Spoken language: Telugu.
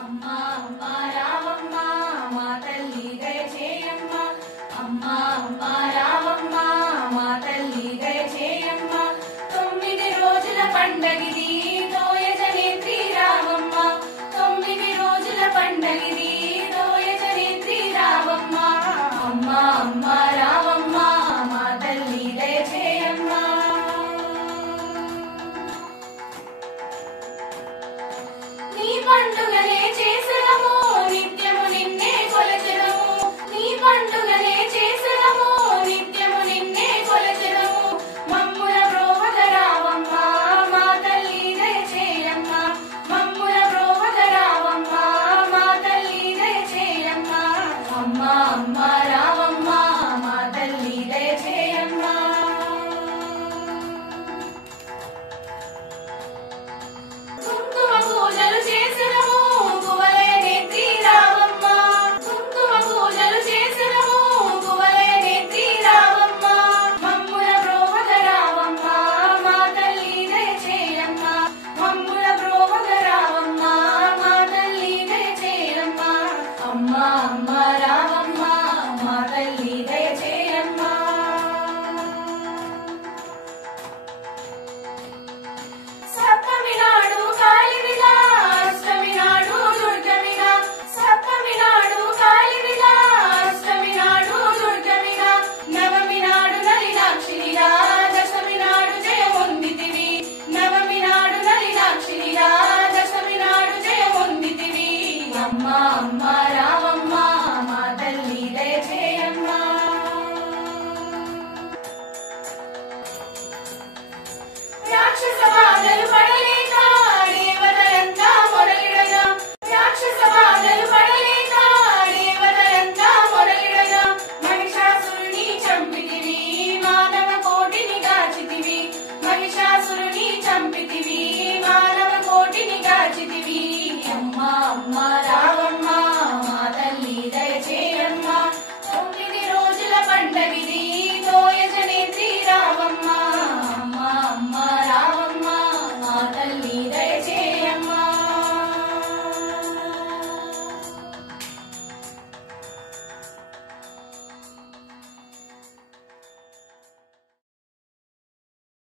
అమ్మా అమ్మా రావమ్మ మా తల్లి దయచేయమ్మ అమ్మా అమ్మా రావమ్మ మా తల్లి దయచేయమ్మ 9 రోజుల పండగిది తోయజనేత్రి రావమ్మ 9 రోజుల పండగిది తోయజనేత్రి రావమ్మ అమ్మా అమ్మా రావమ్మ మా తల్లి దయచేయమ్మ నీ పండుగనే చేసెదము నిత్యము నిన్నే కొలచెదము నీ పండుగనే చేసెదము నిత్యము నిన్నే కొలచెదము మమ్ముల బ్రోవద రావమ్మ మా తల్లి దయచేయమ్మ మమ్ముల బ్రోవద రావమ్మ మా తల్లి దయచేయమ్మ అమ్మా అమ్మా రావమ్మ మా తల్లి దయచేయమ్మ కుంకుమ పూజలు చేసెదము కువలయనేత్రి రావమ్మ కుంకుమ పూజలు చేసెదము కువలయనేత్రి రావమ్మ మమ్ముల బ్రోవద రావమ్మ మా తల్లి దయచేయమ్మ మమ్ముల బ్రోవద రావమ్మ మా తల్లి దయచేయమ్మ అమ్మా అమ్మా రావమ్మ మా తల్లి దయచేయమ్మ సప్తమి నాడు కాళివిలా అష్టమి నాడు దుర్గమిగా సప్తమి నాడు కాళివిలా అష్టమి నాడు దుర్గమిగా నవమి నాడు నలినాక్షినిరా దశమి నాడు జయమొందితివి నవమి నాడు నలినాక్షినిరా దశమి నాడు జయమొందితివి అమ్మా అమ్మా రావమ్మ మా తల్లి దయచేయమ్మ రాక్షస